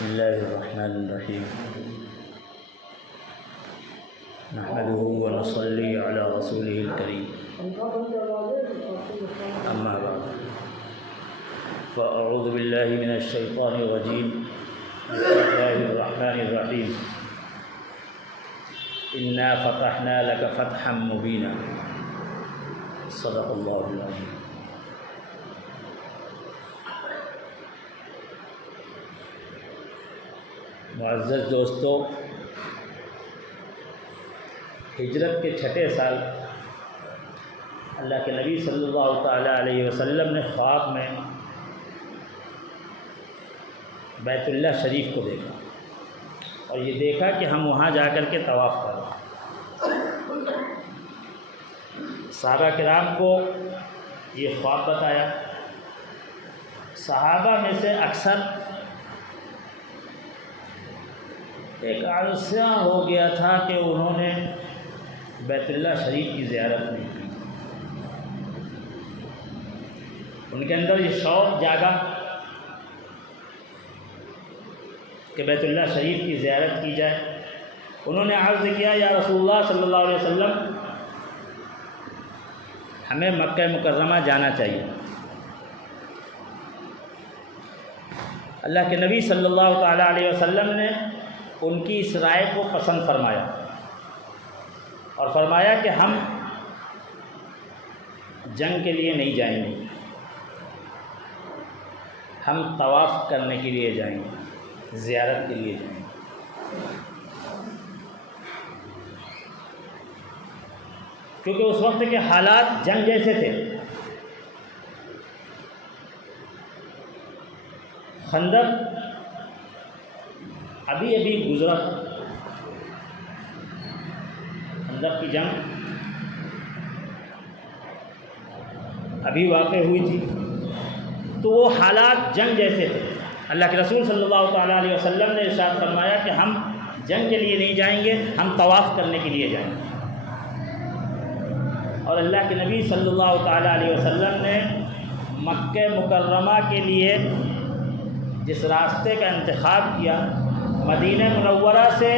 بسم الله الرحمن الرحيم نحمده ونصلي على رسوله الكريم أما بعد فأعوذ بالله من الشيطان الرجيم بسم الله الرحمن الرحيم إنا فتحنا لك فتحا مبينا صدق الله العظيم. معزز دوستو، ہجرت کے چھٹے سال اللہ کے نبی صلی اللہ تعالیٰ علیہ وسلم نے خواب میں بیت اللہ شریف کو دیکھا اور یہ دیکھا کہ ہم وہاں جا کر کے طواف کریں. صحابہ کرام کو یہ خواب بتایا. صحابہ میں سے اکثر ایک عرصہ ہو گیا تھا کہ انہوں نے بیت اللہ شریف کی زیارت نہیں کی. ان کے اندر یہ شوق جاگا کہ بیت اللہ شریف کی زیارت کی جائے. انہوں نے عرض کیا، یا رسول اللہ صلی اللہ علیہ وسلم، ہمیں مکہ مکرمہ جانا چاہیے. اللہ کے نبی صلی اللہ تعالیٰ علیہ وسلم نے ان کی اس رائے کو پسند فرمایا اور فرمایا کہ ہم جنگ کے لیے نہیں جائیں گے، ہم طواف کرنے کے لیے جائیں گے، زیارت کے لیے جائیں گے. کیونکہ اس وقت کے حالات جنگ جیسے تھے. خندق ابھی گزرا، خندق کی جنگ ابھی واقع ہوئی تھی، تو وہ حالات جنگ جیسے تھے. اللہ کے رسول صلی اللہ تعالیٰ علیہ وسلم نے ارشاد فرمایا کہ ہم جنگ کے لیے نہیں جائیں گے، ہم طواف کرنے کے لیے جائیں گے. اور اللہ کے نبی صلی اللہ تعالیٰ علیہ وسلم نے مکہ مکرمہ کے لیے جس راستے کا انتخاب کیا، مدینہ منورہ سے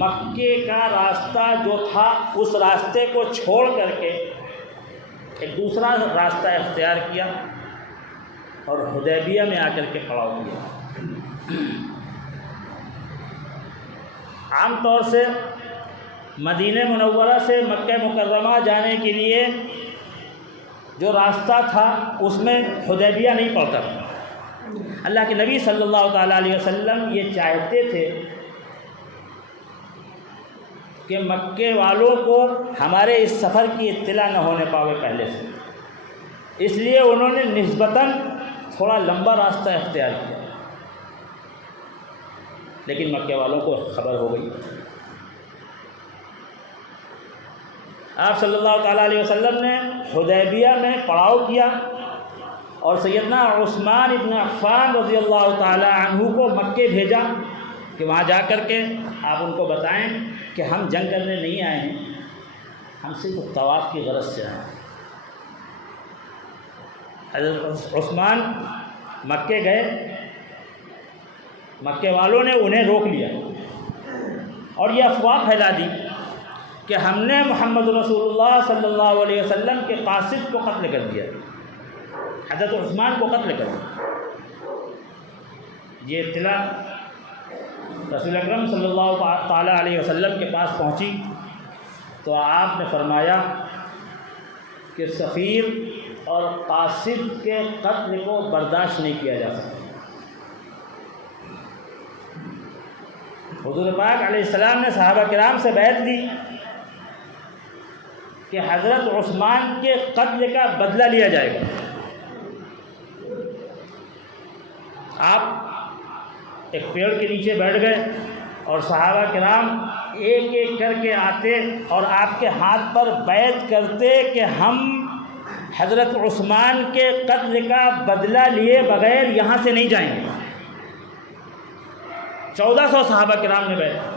مکے کا راستہ جو تھا اس راستے کو چھوڑ کر کے ایک دوسرا راستہ اختیار کیا اور حدیبیہ میں آ کر کے پڑاؤ کیا. عام طور سے مدینہ منورہ سے مکہ مکرمہ جانے کے لیے جو راستہ تھا اس میں حدیبیہ نہیں پڑتا تھا. اللہ کے نبی صلی اللہ تعالیٰ علیہ وسلم یہ چاہتے تھے کہ مکے والوں کو ہمارے اس سفر کی اطلاع نہ ہونے پاوے پہلے سے، اس لیے انہوں نے نسبتاً تھوڑا لمبا راستہ اختیار کیا. لیکن مکے والوں کو خبر ہو گئی. آپ صلی اللہ تعالیٰ علیہ وسلم نے حدیبیہ میں پڑاؤ کیا اور سیدنا عثمان ابن عفان رضی اللہ تعالیٰ عنہ کو مکے بھیجا کہ وہاں جا کر کے آپ ان کو بتائیں کہ ہم جنگ کرنے نہیں آئے ہیں، ہم صرف طواف کی غرض سے آئے ہیں. حضرت عثمان مکے گئے، مکے والوں نے انہیں روک لیا اور یہ افواہ پھیلا دی کہ ہم نے محمد رسول اللہ صلی اللہ علیہ وسلم کے قاصد کو قتل کر دیا، حضرت عثمان کو قتل کر دیا. یہ اطلاع رسول اکرم صلی اللہ تعالیٰ علیہ وسلم کے پاس پہنچی تو آپ نے فرمایا کہ سفیر اور قاصد کے قتل کو برداشت نہیں کیا جا سکتا. حضور پاک علیہ السلام نے صحابہ کرام سے بیعت لی کہ حضرت عثمان کے قتل کا بدلہ لیا جائے گا. آپ ایک پیڑ کے نیچے بیٹھ گئے اور صحابہ کرام ایک ایک کر کے آتے اور آپ کے ہاتھ پر بیعت کرتے کہ ہم حضرت عثمان کے قتل کا بدلہ لیے بغیر یہاں سے نہیں جائیں گے. 1400 صحابہ کرام نے بیعت.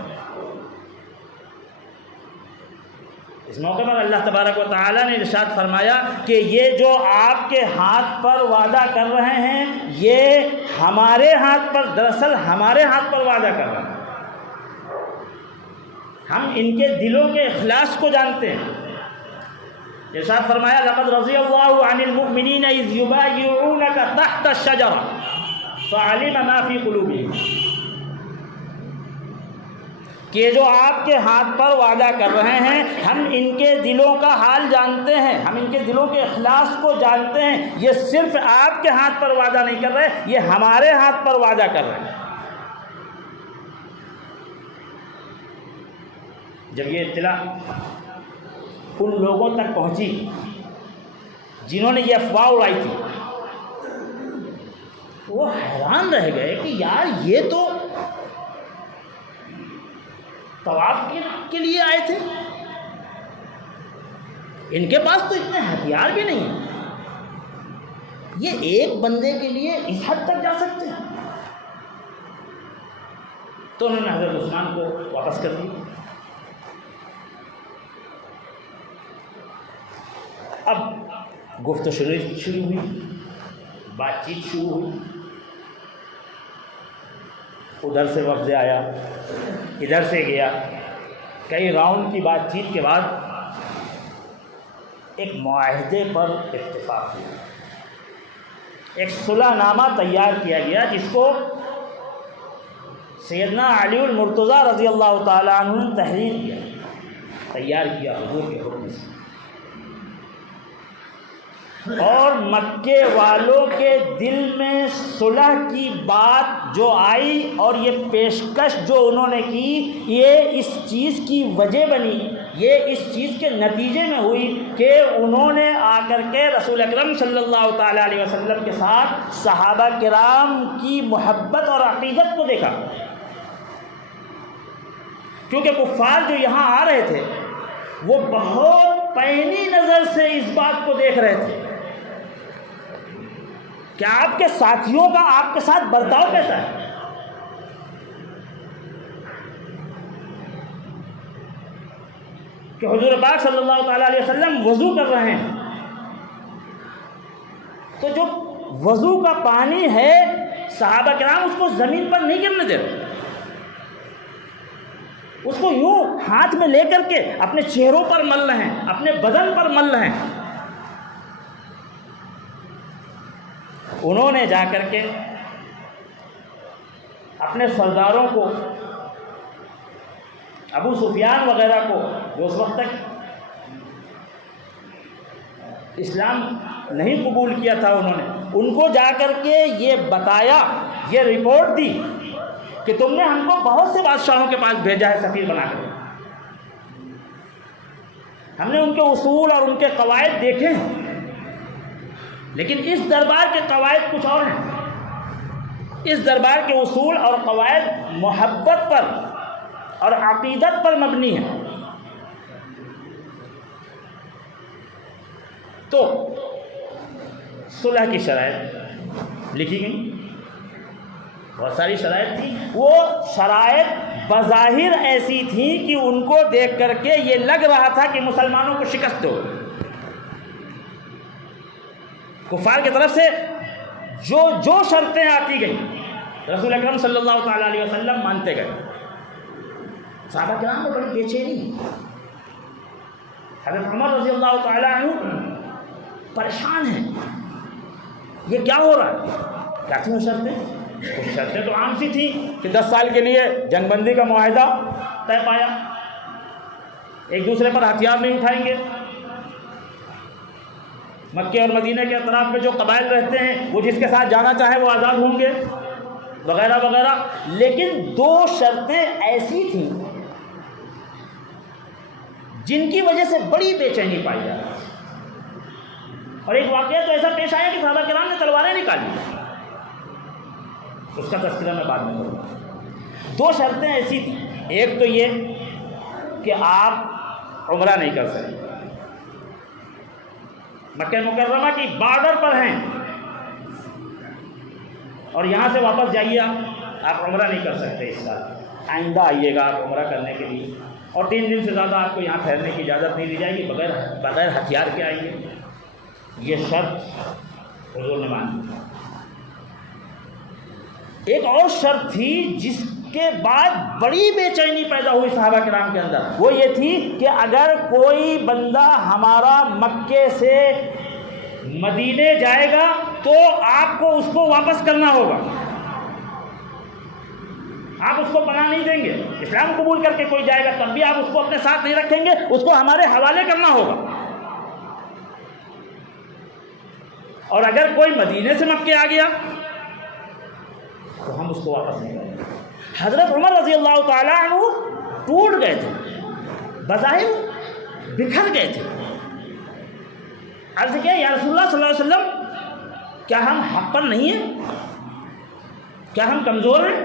اس موقع پر اللہ تبارک و تعالیٰ نے ارشاد فرمایا کہ یہ جو آپ کے ہاتھ پر وعدہ کر رہے ہیں یہ ہمارے ہاتھ پر، دراصل ہمارے ہاتھ پر وعدہ کر رہے ہیں، ہم ان کے دلوں کے اخلاص کو جانتے ہیں۔ ارشاد فرمایا لقد رضی اللہ عن المؤمنین اذ یبایعونک تحت الشجرہ فعلم ما فی قلوبہم، کہ جو آپ کے ہاتھ پر وعدہ کر رہے ہیں ہم ان کے دلوں کا حال جانتے ہیں، ہم ان کے دلوں کے اخلاص کو جانتے ہیں۔ یہ صرف آپ کے ہاتھ پر وعدہ نہیں کر رہے، یہ ہمارے ہاتھ پر وعدہ کر رہے ہیں۔ جب یہ اطلاع ان لوگوں تک پہنچی جنہوں نے یہ افواہ اڑائی تھی، وہ حیران رہ گئے کہ یار یہ تو طواف کے لیے آئے تھے، ان کے پاس تو اتنے ہتھیار بھی نہیں ہیں، یہ ایک بندے کے لیے اس حد تک جا سکتے ہیں؟ تو انہوں نے حضرت عثمان کو واپس کر دیا۔ اب گفتگو شروع ہوئی، بات چیت شروع ہوئی، ادھر سے وفد آیا، ادھر سے گیا، کئی راؤنڈ کی بات چیت کے بعد ایک معاہدے پر اتفاق ہوا، ایک صلح نامہ تیار کیا گیا جس کو سیدنا علی المرتضیٰ رضی اللہ تعالیٰ عنہ نے تحریر کیا، تیار کیا حضور کے حکم سے، اور مکے والوں کے دل میں صلح کی بات جو آئی اور یہ پیشکش جو انہوں نے کی، یہ اس چیز کی وجہ بنی، یہ اس چیز کے نتیجے میں ہوئی کہ انہوں نے آ کر کے رسول اکرم صلی اللہ تعالیٰ علیہ وسلم کے ساتھ صحابہ کرام کی محبت اور عقیدت کو دیکھا، کیونکہ کفار جو یہاں آ رہے تھے وہ بہت پہنی نظر سے اس بات کو دیکھ رہے تھے کہ آپ کے ساتھیوں کا آپ کے ساتھ برتاؤ کیسا ہے۔ کہ حضور پاک صلی اللہ تعالیٰ علیہ وسلم وضو کر رہے ہیں تو جو وضو کا پانی ہے صحابہ کرام اس کو زمین پر نہیں گرنے دیتے، اس کو یوں ہاتھ میں لے کر کے اپنے چہروں پر مل رہے ہیں، اپنے بدن پر مل رہے ہیں۔ انہوں نے جا کر کے اپنے سرداروں کو، ابو سفیان وغیرہ کو جو اس وقت تک اسلام نہیں قبول کیا تھا، انہوں نے ان کو جا کر کے یہ بتایا، یہ رپورٹ دی کہ تم نے ہم کو بہت سے بادشاہوں کے پاس بھیجا ہے سفیر بنا کر، ہم نے ان کے اصول اور ان کے قواعد دیکھے ہیں، لیکن اس دربار کے قواعد کچھ اور ہیں، اس دربار کے اصول اور قواعد محبت پر اور عقیدت پر مبنی ہیں۔ تو صلح کی شرائط لکھی گئی، بہت ساری شرائط تھی، وہ شرائط بظاہر ایسی تھیں کہ ان کو دیکھ کر کے یہ لگ رہا تھا کہ مسلمانوں کو شکست ہو، کفار کی طرف سے جو شرطیں آتی گئیں رسول اکرم صلی اللہ تعالیٰ علیہ وسلم مانتے گئے۔ صحابہ کرام میں بڑی بے چینی، حضرت عمر رضی اللہ تعالیٰ عنہ پریشان ہیں، یہ کیا ہو رہا ہے؟ کیا تھیں وہ شرطیں؟ کچھ شرطیں تو عام سی تھیں کہ 10 سال کے لیے جنگ بندی کا معاہدہ طے پایا، ایک دوسرے پر ہتھیار نہیں اٹھائیں گے، مکے اور مدینہ کے اطراف میں جو قبائل رہتے ہیں وہ جس کے ساتھ جانا چاہے وہ آزاد ہوں گے، وغیرہ وغیرہ۔ لیکن 2 شرطیں ایسی تھیں جن کی وجہ سے بڑی بے چینی پائی جا رہی ہے، اور ایک واقعہ تو ایسا پیش آیا کہ صحابہ کرام نے تلواریں نکالی، اس کا تذکرہ میں بعد میں کروں گا۔ 2 شرطیں ایسی تھیں، ایک تو یہ کہ آپ عمرہ نہیں کر سکتے، مکہ مکرمہ کی بارڈر پر ہیں اور یہاں سے واپس جائیے، آپ عمرہ نہیں کر سکتے اس سال، آئندہ آئیے گا آپ عمرہ کرنے کے لیے۔ اور 3 دن سے زیادہ آپ کو یہاں ٹھہرنے کی اجازت نہیں دی جائے گی، بغیر ہتھیار کے آئیے. یہ شرط حضور نے مان لی. ایک اور شرط تھی جس کے بعد بڑی بے چینی پیدا ہوئی صحابہ کرام کے اندر، وہ یہ تھی کہ اگر کوئی بندہ ہمارا مکے سے مدینے جائے گا تو آپ کو اس کو واپس کرنا ہوگا. آپ اس کو پناہ نہیں دیں گے. اسلام قبول کر کے کوئی جائے گا تب بھی آپ اس کو اپنے ساتھ نہیں رکھیں گے، اس کو ہمارے حوالے کرنا ہوگا. اور اگر کوئی مدینے سے مکے آ گیا تو ہم اس کو واپس نہیں کریں گے. حضرت عمر رضی اللہ تعالیٰ عنہ ٹوٹ گئے تھے، بظاہر بکھر گئے تھے. عرض کیا یا رسول اللہ صلی اللہ علیہ وسلم، کیا ہم حق پر نہیں ہیں؟ کیا ہم کمزور ہیں؟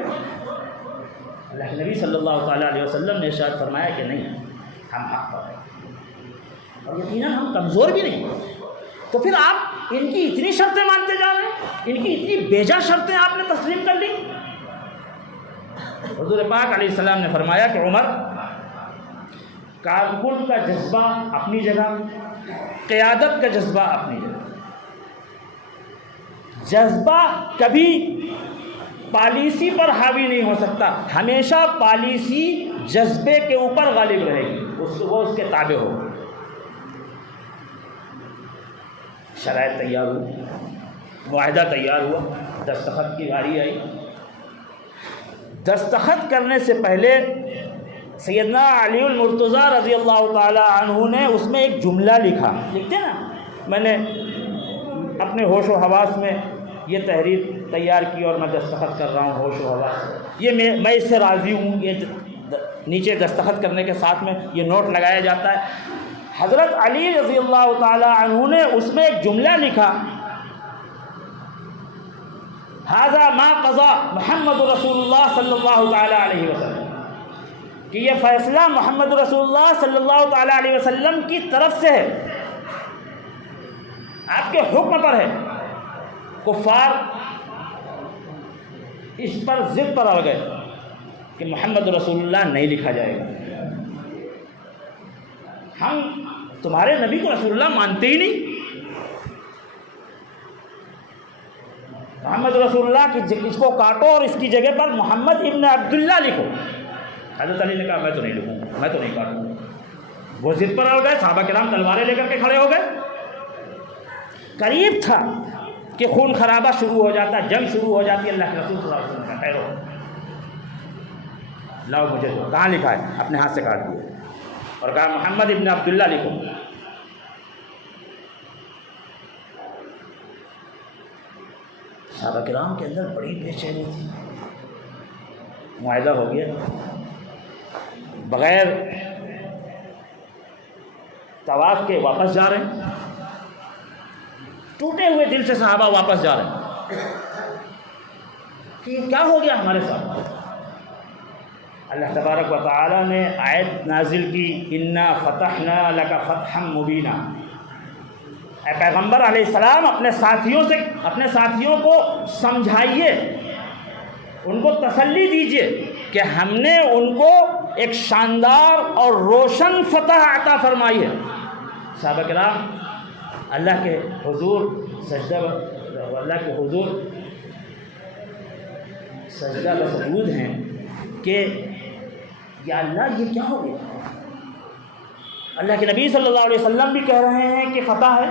اللہ کے نبی صلی اللہ تعالیٰ علیہ وسلم نے ارشاد فرمایا کہ نہیں، ہم حق پر ہیں اور یقیناً ہم کمزور بھی نہیں. تو پھر آپ ان کی اتنی شرطیں مانتے جا رہے ہیں، ان کی اتنی بیجا شرطیں آپ نے تسلیم کر لی. حضور پاک علیہ السلام نے فرمایا کہ عمر، کارکن کا جذبہ اپنی جگہ، قیادت کا جذبہ اپنی جگہ. جذبہ کبھی پالیسی پر حاوی نہیں ہو سکتا، ہمیشہ پالیسی جذبے کے اوپر غالب رہے گی، وہ اس کے تابع ہو. شرائط تیار ہوئی، معاہدہ تیار ہوا، دستخط کی باری آئی. دستخط کرنے سے پہلے سیدنا علی المرتضیٰ رضی اللہ تعالی عنہ نے اس میں ایک جملہ لکھا. لکھتے نا، میں نے اپنے ہوش و حواس میں یہ تحریر تیار کی اور میں دستخط کر رہا ہوں ہوش و حواس، یہ میں اس سے راضی ہوں. یہ نیچے دستخط کرنے کے ساتھ میں یہ نوٹ لگایا جاتا ہے. حضرت علی رضی اللہ تعالی عنہ نے اس میں ایک جملہ لکھا، ھذا ما قضا محمد رسول اللہ صلی اللہ تعالی علیہ وسلم، کہ یہ فیصلہ محمد رسول اللہ صلی اللہ تعالی علیہ وسلم کی طرف سے ہے، آپ کے حکم پر ہے. کفار اس پر ضد پر آ گئے کہ محمد رسول اللہ نہیں لکھا جائے گا. ہم تمہارے نبی کو رسول اللہ مانتے ہی نہیں. محمد رسول اللہ کی اس کو کاٹو اور اس کی جگہ پر محمد ابن عبداللہ لکھو. حضرت علی نے کہا میں تو نہیں لکھوں گا، میں تو نہیں کاٹوں گا. وہ ضد پر آ گئے. صحابہ کرام تلواریں لے کر کے کھڑے ہو گئے. قریب تھا کہ خون خرابہ شروع ہو جاتا، جنگ شروع ہو جاتی. اللہ کے رسول صلی اللہ علیہ وسلم کا خیر ہو، لاؤ مجھے تو. کہاں لکھا ہے؟ اپنے ہاتھ سے کاٹ دیا اور کہا محمد ابن عبداللہ لکھو. صحابہ کرام کے اندر بڑی بے چینی تھی. معاہدہ ہو گیا، بغیر طواف کے واپس جا رہے ہیں. ٹوٹے ہوئے دل سے صحابہ واپس جا رہے ہیں کہ کیا ہو گیا ہمارے ساتھ. اللہ تبارک و تعالی نے آیت نازل کی، انا فتحنا لک فتحا مبینا. اے پیغمبر علیہ السلام اپنے ساتھیوں کو سمجھائیے، ان کو تسلی دیجیے کہ ہم نے ان کو ایک شاندار اور روشن فتح عطا فرمائی ہے. صحابہ کرام اللہ کے حضور سجدہ و سجود ہیں کہ یا اللہ یہ کیا ہو گیا. اللہ کے نبی صلی اللہ علیہ وسلم بھی کہہ رہے ہیں کہ فتح ہے،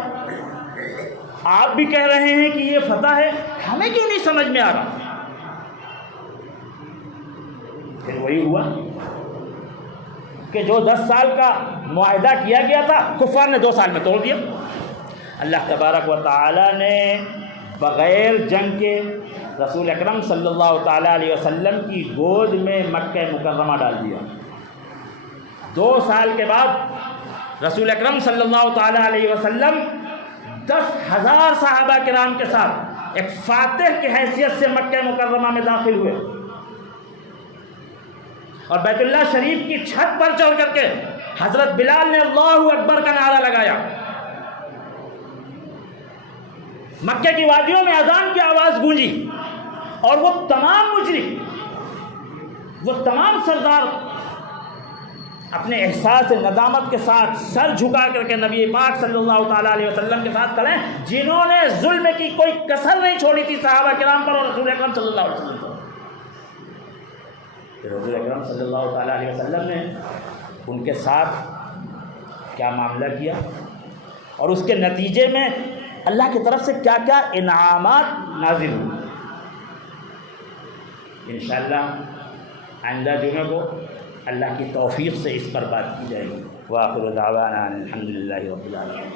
آپ بھی کہہ رہے ہیں کہ یہ فتح ہے، ہمیں کیوں نہیں سمجھ میں آ رہا. پھر وہی ہوا کہ جو 10 سال کا معاہدہ کیا گیا تھا کفار نے 2 سال میں توڑ دیا. اللہ تبارک و تعالی نے بغیر جنگ کے رسول اکرم صلی اللہ تعالیٰ علیہ وسلم کی گود میں مکہ مکرمہ ڈال دیا. 2 سال کے بعد رسول اکرم صلی اللہ تعالیٰ علیہ وسلم 10,000 صحابہ کرام کے ساتھ ایک فاتح کی حیثیت سے مکہ مکرمہ میں داخل ہوئے اور بیت اللہ شریف کی چھت پر چڑھ کر کے حضرت بلال نے اللہ اکبر کا نعرہ لگایا. مکہ کی وادیوں میں اذان کی آواز گونجی اور وہ تمام مجرم، وہ تمام سردار اپنے احساس ندامت کے ساتھ سر جھکا کر کے نبی پاک صلی اللہ تعالیٰ علیہ وسلم کے ساتھ کھڑے جنہوں نے ظلم کی کوئی کسر نہیں چھوڑی تھی صحابہ کرام پر اور رسول اکرم صلی اللہ علیہ وسلم پر. رسول اکرم صلی اللہ تعالیٰ علیہ وسلم نے ان کے ساتھ کیا معاملہ کیا اور اس کے نتیجے میں اللہ کی طرف سے کیا کیا انعامات نازل ہوئے. انشاءاللہ آئندہ جمعہ کو اللہ کی توفیق سے اس پر بات کی جائے گی. وآخر دعوانا الحمد للہ رب العالمین.